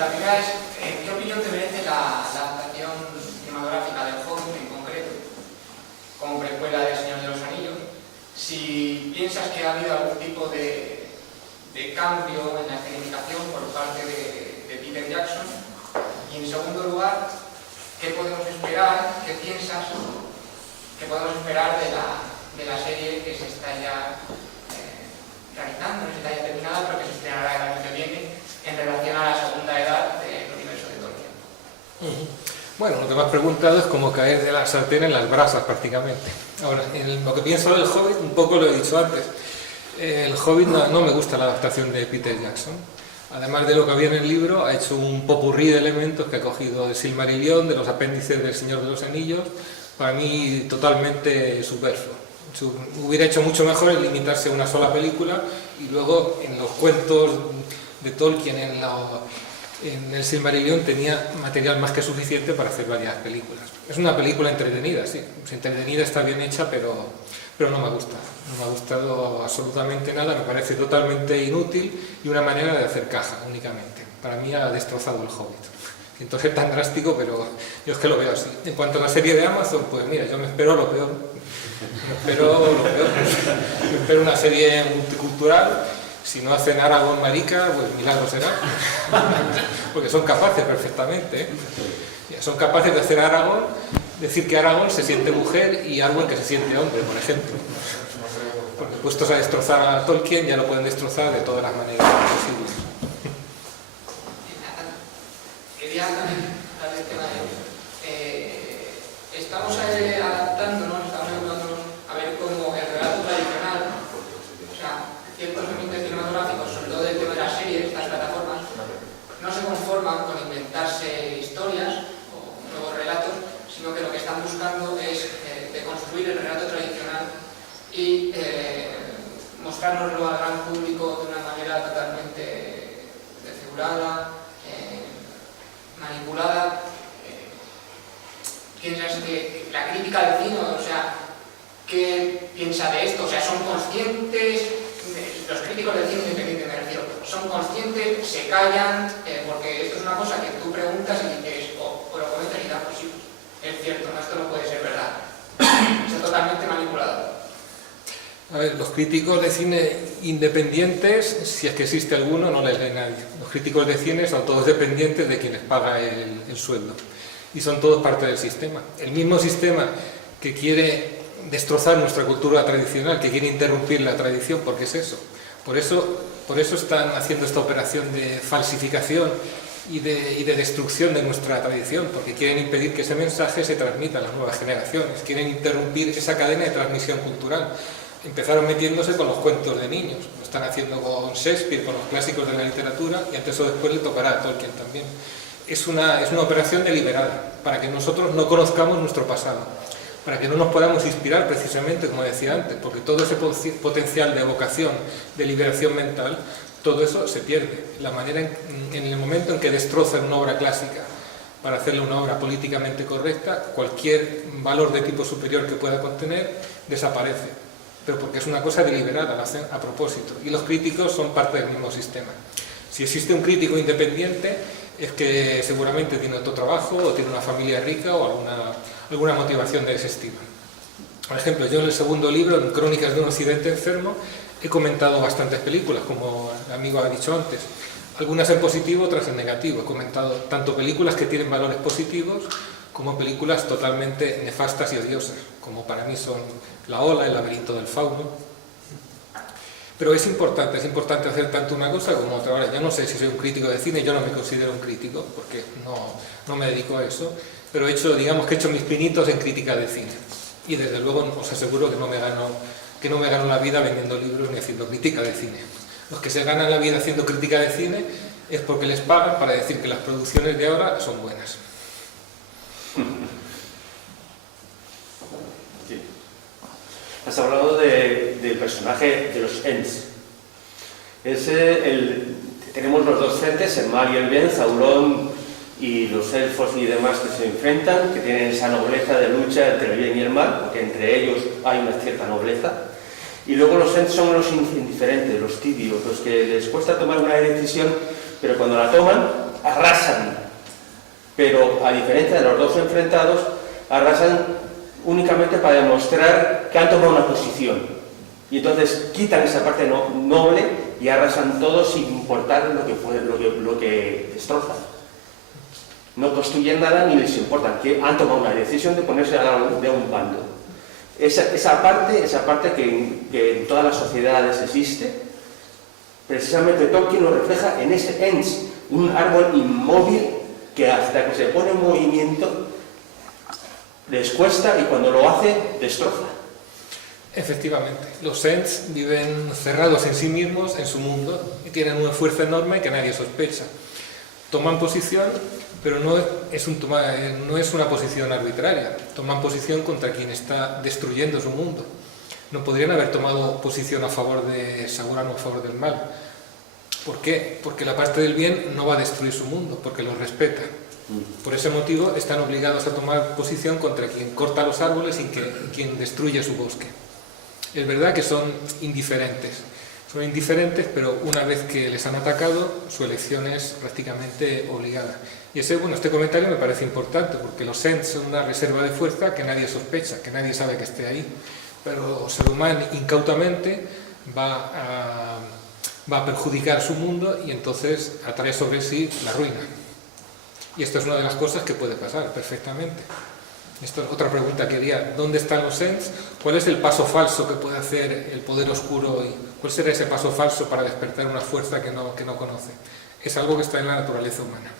La primera es, ¿qué opinión te merece la adaptación cinematográfica del Hobbit en concreto, como precuela de Señor de los Anillos? Si piensas que ha habido algún tipo de cambio en la escenificación por parte de Peter Jackson. Y en segundo lugar, ¿qué podemos esperar, qué piensas que podemos esperar de la serie que se está ya realizando, no está ya terminada, pero que se estrenará el año que viene en relación a la segunda edad del universo de Tolkien? Bueno, lo que me has preguntado es cómo caer de la sartén en las brasas prácticamente. Ahora, en lo que pienso del Hobbit, un poco lo he dicho antes. El Hobbit no me gusta la adaptación de Peter Jackson. Además de lo que había en el libro, ha hecho un popurrí de elementos que ha cogido de Silmarillion, de los apéndices del Señor de los Anillos, para mí totalmente subverso. Hubiera hecho mucho mejor en limitarse a una sola película y luego en los cuentos de Tolkien, en en el Silmarillion tenía material más que suficiente para hacer varias películas. Es una película entretenida, sí, es entretenida, está bien hecha, pero no me gusta. No me ha gustado absolutamente nada, me parece totalmente inútil y una manera de hacer caja únicamente. Para mí ha destrozado el Hobbit. Siento ser tan drástico, pero yo es que lo veo así. En cuanto a la serie de Amazon, pues mira, yo me espero lo peor. Me espero una serie multicultural. Si no hacen Aragorn marica, pues milagro será. Porque son capaces perfectamente, ¿eh? Son capaces de hacer Aragorn, decir que Aragorn se siente mujer y Arwen que se siente hombre, por ejemplo. Porque puestos a destrozar a Tolkien ya lo pueden destrozar de todas las maneras posibles. Quería también hablar del tema de... estamos adaptándonos, estamos ayudándonos a ver cómo el relato tradicional, o sea, ciertos ambientes cinematográficos, sobre todo el tema de las series, estas plataformas, no se conforman con inventarse historias o nuevos relatos, sino que lo que están buscando es deconstruir el relato tradicional y mostrárnoslo al gran público de una manera totalmente desfigurada, manipulada. Piensas que la crítica del cine, o sea, ¿qué piensa de esto? O sea, ¿son conscientes? Los críticos del cine independiente, me refiero, ¿son conscientes? ¿Se callan? Porque esto es una cosa que tú preguntas y dices, o lo comentas y das, pues sí, es cierto, no, esto no puede ser verdad. Es totalmente manipulado. A ver, los críticos de cine independientes, si es que existe alguno, no les lee nadie. Los críticos de cine son todos dependientes de quien les paga el sueldo. Y son todos parte del sistema. El mismo sistema que quiere destrozar nuestra cultura tradicional, que quiere interrumpir la tradición, porque es eso. Por eso están haciendo esta operación de falsificación y de destrucción de nuestra tradición, porque quieren impedir que ese mensaje se transmita a las nuevas generaciones, quieren interrumpir esa cadena de transmisión cultural. Empezaron metiéndose con los cuentos de niños, lo están haciendo con Shakespeare, con los clásicos de la literatura, y antes o después le tocará a Tolkien también. Es una operación deliberada, para que nosotros no conozcamos nuestro pasado, para que no nos podamos inspirar precisamente, como decía antes, porque todo ese potencial de evocación, de liberación mental, todo eso se pierde. La manera en el momento en que destrozan una obra clásica para hacerle una obra políticamente correcta, cualquier valor de tipo superior que pueda contener desaparece. Pero porque es una cosa deliberada, lo hacen a propósito. Y los críticos son parte del mismo sistema. Si existe un crítico independiente, es que seguramente tiene otro trabajo, o tiene una familia rica, o alguna motivación de ese estilo. Por ejemplo, yo en el segundo libro, en Crónicas de un Occidente enfermo, he comentado bastantes películas, como el amigo ha dicho antes. Algunas en positivo, otras en negativo. He comentado tanto películas que tienen valores positivos, como películas totalmente nefastas y odiosas, como para mí son La Ola, El laberinto del fauno. Pero es importante hacer tanto una cosa como otra. Ahora, yo no sé si soy un crítico de cine, yo no me considero un crítico, porque no me dedico a eso, pero he hecho mis pinitos en crítica de cine. Y desde luego os aseguro que no me gano la vida vendiendo libros ni haciendo crítica de cine. Los que se ganan la vida haciendo crítica de cine es porque les pagan para decir que las producciones de ahora son buenas. Sí. Has hablado del personaje de los Ents. Tenemos los dos frentes, el mal y el bien, Sauron y los elfos y demás que se enfrentan, que tienen esa nobleza de lucha entre el bien y el mal, porque entre ellos hay una cierta nobleza. Y luego los Ents son los indiferentes, los tibios, los que les cuesta tomar una decisión, pero cuando la toman, arrasan. Pero a diferencia de los dos enfrentados, arrasan únicamente para demostrar que han tomado una posición. Y entonces quitan esa parte noble y arrasan todo sin importar lo que destrozan. No construyen nada ni les importa, que han tomado una decisión de ponerse de un bando. Esa parte que en todas las sociedades existe, precisamente Tolkien lo refleja en ese Ents, un árbol inmóvil que hasta que se pone en movimiento les cuesta y cuando lo hace destroza. Efectivamente, los Ents viven cerrados en sí mismos, en su mundo, y tienen una fuerza enorme que nadie sospecha. Toman posición, pero no es una posición arbitraria. Toman posición contra quien está destruyendo su mundo. No podrían haber tomado posición a favor de Sauron o a favor del mal. ¿Por qué? Porque la parte del bien no va a destruir su mundo, porque lo respeta. Por ese motivo están obligados a tomar posición contra quien corta los árboles y quien destruye su bosque. Es verdad que son indiferentes, pero una vez que les han atacado, su elección es prácticamente obligada. Y este comentario me parece importante, porque los Sens son una reserva de fuerza que nadie sospecha, que nadie sabe que esté ahí. Pero Saruman incautamente va a perjudicar su mundo y entonces atrae sobre sí la ruina. Y esto es una de las cosas que puede pasar perfectamente. Esto es otra pregunta que haría: ¿dónde están los Sens? ¿Cuál es el paso falso que puede hacer el poder oscuro? ¿Y cuál será ese paso falso para despertar una fuerza que no conoce? Es algo que está en la naturaleza humana.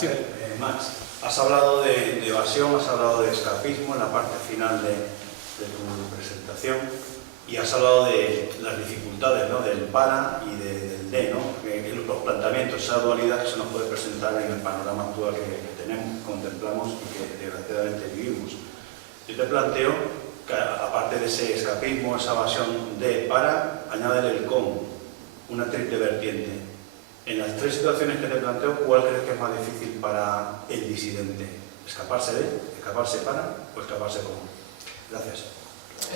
Sí. Max, has hablado de evasión, has hablado de escapismo en la parte final de tu presentación, y has hablado de las dificultades, ¿no?, del para y del de, ¿no?, que los planteamientos, esa dualidad que se nos puede presentar en el panorama actual que tenemos, contemplamos y que desgraciadamente vivimos. Yo te planteo que, aparte de ese escapismo, esa evasión de para, añádele el con, una triple vertiente. En las tres situaciones que te planteo, ¿cuál crees que es más difícil para el disidente? ¿Escaparse de, escaparse para o escaparse con? Gracias.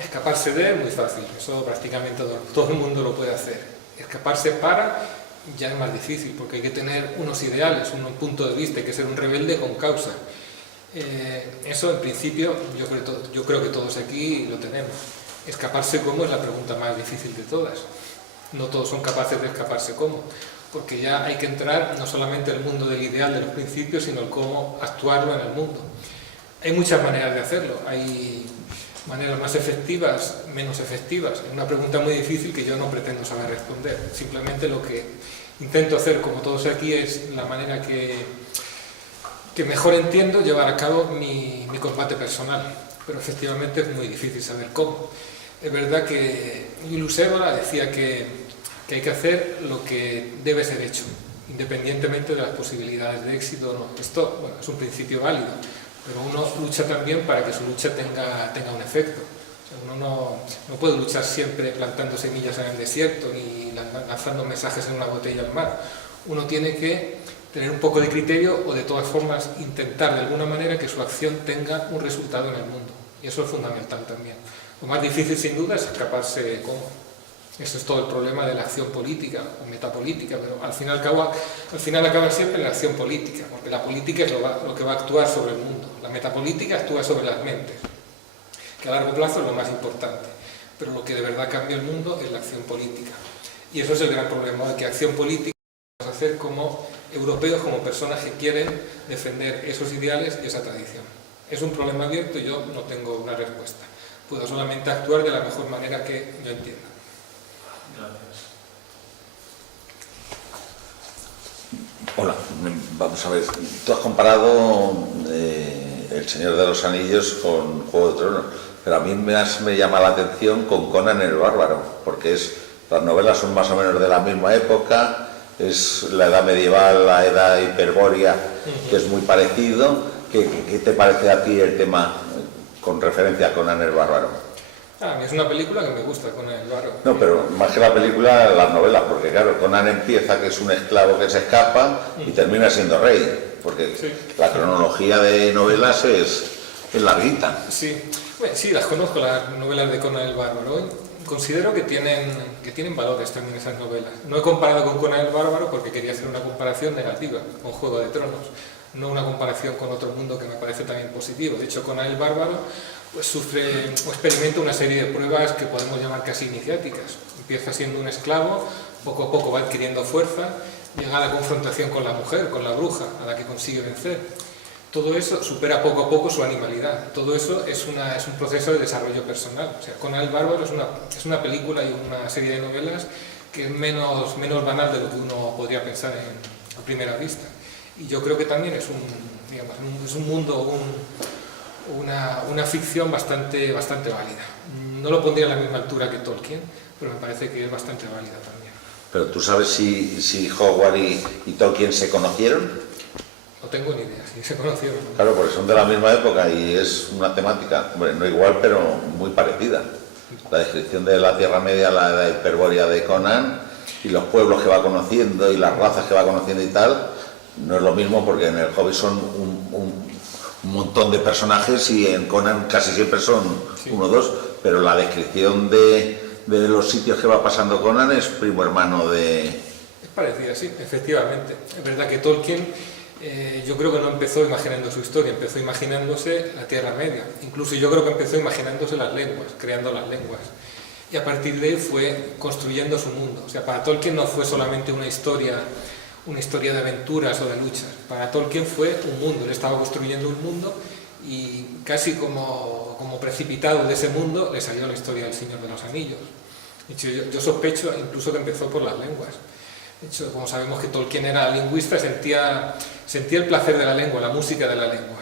Escaparse de es muy fácil, eso prácticamente todo el mundo lo puede hacer. Escaparse para ya es más difícil, porque hay que tener unos ideales, un punto de vista, hay que ser un rebelde con causa. Eso en principio yo creo que todos aquí lo tenemos. Escaparse cómo es la pregunta más difícil de todas. No todos son capaces de escaparse cómo, porque ya hay que entrar no solamente en el mundo del ideal de los principios, sino el cómo actuarlo en el mundo. Hay muchas maneras de hacerlo, hay maneras más efectivas, menos efectivas. Es una pregunta muy difícil que yo no pretendo saber responder. Simplemente lo que intento hacer, como todos aquí, es la manera que mejor entiendo llevar a cabo mi combate personal. Pero efectivamente es muy difícil saber cómo. Es verdad que Julius Evola decía que hay que hacer lo que debe ser hecho, independientemente de las posibilidades de éxito o no. Esto, bueno, es un principio válido, pero uno lucha también para que su lucha tenga un efecto. O sea, uno no puede luchar siempre plantando semillas en el desierto ni lanzando mensajes en una botella al mar. Uno tiene que tener un poco de criterio o, de todas formas, intentar de alguna manera que su acción tenga un resultado en el mundo. Y eso es fundamental también. Lo más difícil, sin duda, es escaparse cómo. Eso es todo el problema de la acción política o metapolítica, pero al final acaba siempre en la acción política, porque la política es lo que va a actuar sobre el mundo. La metapolítica actúa sobre las mentes, que a largo plazo es lo más importante, pero lo que de verdad cambia el mundo es la acción política. Y eso es el gran problema, de que acción política vamos a hacer como europeos, como personas que quieren defender esos ideales y esa tradición. Es un problema abierto y yo no tengo una respuesta. Puedo solamente actuar de la mejor manera que yo entienda. Gracias. Hola, vamos a ver, tú has comparado El Señor de los Anillos con Juego de Tronos, pero a mí me llama la atención con Conan el Bárbaro, porque las novelas son más o menos de la misma época, es la edad medieval, la edad hiperbórea, que es muy parecido. ¿Qué te parece a ti el tema con referencia a Conan el Bárbaro? A mí es una película que me gusta, Conan el Bárbaro. No, pero más que la película, las novelas, porque claro, Conan empieza que es un esclavo que se escapa y termina siendo rey, porque sí, la cronología de novelas es larguita. Sí, bueno, sí, las conozco, las novelas de Conan el Bárbaro. Considero que tienen valores también esas novelas. No he comparado con Conan el Bárbaro porque quería hacer una comparación negativa con Juego de Tronos, no una comparación con otro mundo que me parece también positivo. De hecho, Conan el Bárbaro pues sufre o experimenta una serie de pruebas que podemos llamar casi iniciáticas. Empieza siendo un esclavo, poco a poco va adquiriendo fuerza, llega a la confrontación con la mujer, con la bruja, a la que consigue vencer. Todo eso supera poco a poco su animalidad. Todo eso es un proceso de desarrollo personal. O sea, Conan el Bárbaro es una película y una serie de novelas que es menos banal de lo que uno podría pensar a primera vista. Y yo creo que también es un mundo, una ficción bastante válida. No lo pondría a la misma altura que Tolkien, pero me parece que es bastante válida también. ¿Pero tú sabes si Howard y Tolkien se conocieron? No tengo ni idea si se conocieron. Claro, porque son de la misma época y es una temática, bueno, no igual, pero muy parecida. La descripción de la Tierra Media, la edad hiperbórea de Conan, y los pueblos que va conociendo y las razas que va conociendo y tal, no es lo mismo porque en el Hobbit son un montón de personajes y en Conan casi siempre son uno o dos, pero la descripción de los sitios que va pasando Conan es primo hermano de... Es parecida, sí, efectivamente. Es verdad que Tolkien, yo creo que no empezó imaginando su historia, empezó imaginándose la Tierra Media. Incluso yo creo que empezó imaginándose las lenguas, creando las lenguas. Y a partir de ahí fue construyendo su mundo. O sea, para Tolkien no fue solamente una historia de aventuras o de luchas. Para Tolkien fue un mundo, él estaba construyendo un mundo y casi como precipitado de ese mundo le salió la historia del Señor de los Anillos. De hecho, yo sospecho incluso que empezó por las lenguas. De hecho, como sabemos que Tolkien era lingüista, sentía el placer de la lengua, la música de la lengua.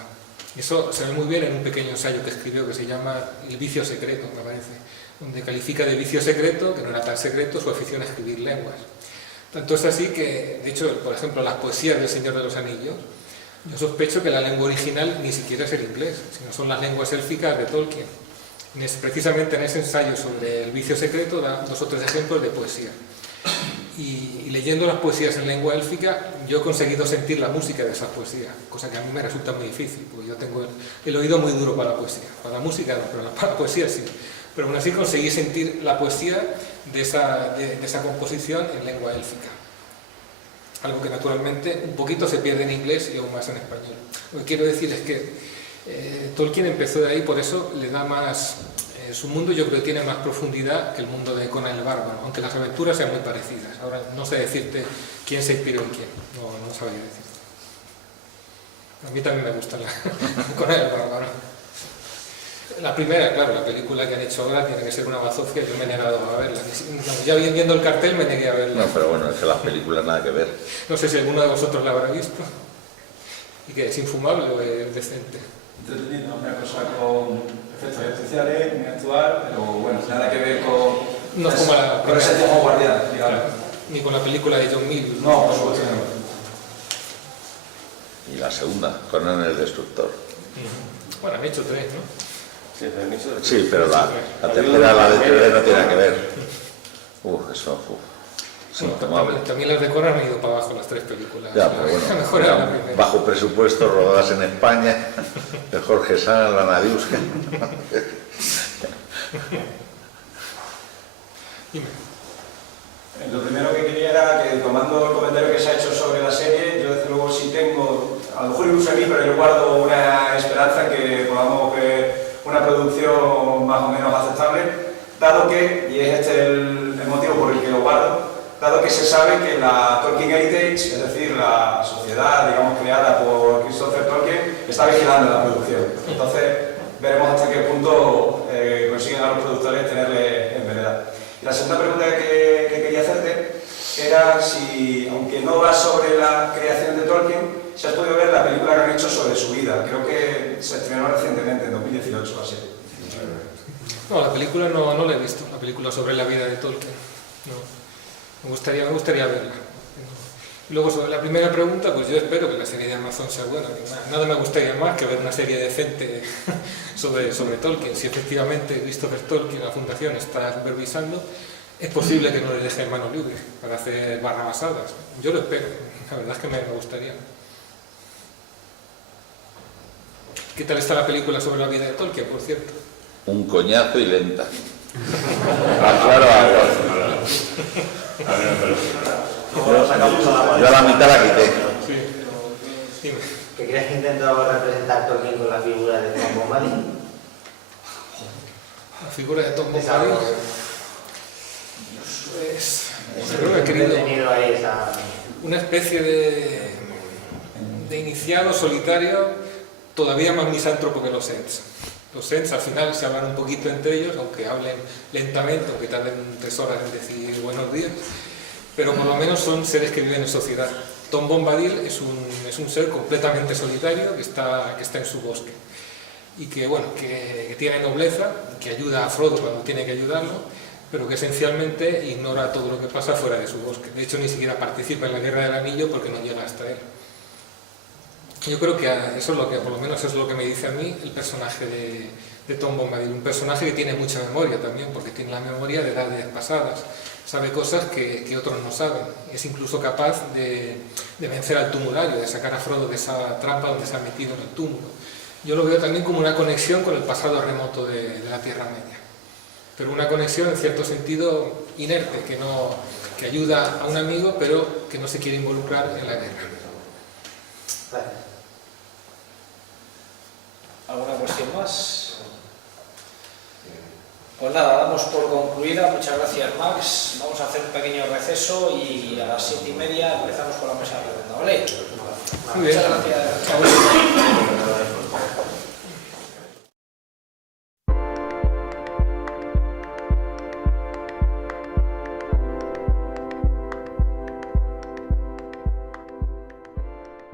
Y eso se ve muy bien en un pequeño ensayo que escribió que se llama El vicio secreto, me parece, donde califica de vicio secreto, que no era tan secreto, su afición a escribir lenguas. Tanto es así que, de hecho, por ejemplo, las poesías del Señor de los Anillos, yo sospecho que la lengua original ni siquiera es el inglés, sino son las lenguas élficas de Tolkien. Precisamente en ese ensayo sobre el vicio secreto da 2 o 3 ejemplos de poesía. Y leyendo las poesías en lengua élfica, yo he conseguido sentir la música de esas poesías, cosa que a mí me resulta muy difícil, porque yo tengo el oído muy duro para la poesía. Para la música no, pero para la poesía sí. Pero aún así conseguí sentir la poesía de esa composición en lengua élfica. Algo que naturalmente un poquito se pierde en inglés y aún más en español. Lo que quiero decir es que Tolkien empezó de ahí, por eso le da más... su mundo yo creo que tiene más profundidad que el mundo de Conan el Bárbaro, aunque las aventuras sean muy parecidas. Ahora no sé decirte quién se inspiró en quién, no sabría decirte. A mí también me gusta Conan el Bárbaro. La primera, claro, la película que han hecho ahora tiene que ser una bazofia, yo me he negado a verla. Ya viendo el cartel me negué a verla. No, pero bueno, es que las películas nada que ver. No sé si alguno de vosotros la habrá visto. ¿Y qué? ¿Es infumable o es decente? Entretenido, una cosa con efectos especiales, muy actual, pero bueno, nada que ver con... No es como la con ese tiempo guardián, digamos. Ni con la película de John Milius. No, por supuesto que no. Y la segunda, Conan el Destructor. Bueno, han hecho 3, ¿no? Sí, pero la tercera, la de TV no tiene nada que ver. También las de Conan han ido para abajo las 3 películas. Ya, pero bueno, mejor era la primera. bajo presupuesto, rodadas en España, de Jorge Sanz, la Nadiuska. Lo primero que quería era que, tomando el comentario que se ha hecho sobre la serie, yo desde luego sí tengo, a lo mejor incluso aquí, pero yo guardo una esperanza en que podamos ver una producción más o menos aceptable, dado que, y es este el motivo por el que lo guardo, dado que se sabe que la Tolkien Heritage, es decir, la sociedad, digamos, creada por Christopher Tolkien, está vigilando la producción. Entonces, veremos hasta qué punto consiguen a los productores tenerle en veredad. Y la segunda pregunta que quería hacerte era si, aunque no va sobre la creación de Tolkien, si has podido ver la película que han hecho sobre su vida. Creo que se estrenó recientemente, en 2018 así. No, la película no la he visto, la película sobre la vida de Tolkien. No. Me gustaría verla. Y luego sobre la primera pregunta, pues yo espero que la serie de Amazon sea buena. Nada me gustaría más que ver una serie decente sobre Tolkien. Si efectivamente Christopher Tolkien, la fundación, está supervisando, es posible que no le deje mano libre para hacer barrabasadas. Yo lo espero, la verdad es que me gustaría. ¿Qué tal está la película sobre la vida de Tolkien, por cierto? Un coñazo y lenta. Claro, yo a la mitad la quité. Sí. Dime. ¿Qué crees que intentó representar Tolkien con la figura de Tom Bombadil? La figura de Tom Bombadil. Pues, creo que he querido ahí esa... una especie de iniciado solitario, todavía más misántropo que los Ents. Los Ents al final se hablan un poquito entre ellos, aunque hablen lentamente, aunque tarden 3 horas en decir buenos días, pero por lo menos son seres que viven en sociedad. Tom Bombadil es un ser completamente solitario que está en su bosque y que, bueno, que tiene nobleza, que ayuda a Frodo cuando tiene que ayudarlo, pero que esencialmente ignora todo lo que pasa fuera de su bosque. De hecho, ni siquiera participa en la Guerra del Anillo porque no llega hasta él. Yo creo que eso es lo que, por lo menos, eso es lo que me dice a mí el personaje de Tom Bombadil, un personaje que tiene mucha memoria también, porque tiene la memoria de edades pasadas, sabe cosas que otros no saben, es incluso capaz de vencer al tumulario, de sacar a Frodo de esa trampa donde se ha metido en el túmulo. Yo lo veo también como una conexión con el pasado remoto de la Tierra Media, pero una conexión en cierto sentido inerte, que ayuda a un amigo, pero que no se quiere involucrar en la guerra. Gracias. ¿Alguna cuestión más? Pues nada, damos por concluida. Muchas gracias, Max. Vamos a hacer un pequeño receso y a las 7:30 empezamos con la mesa redonda, ¿vale? Muy bien. Muchas gracias.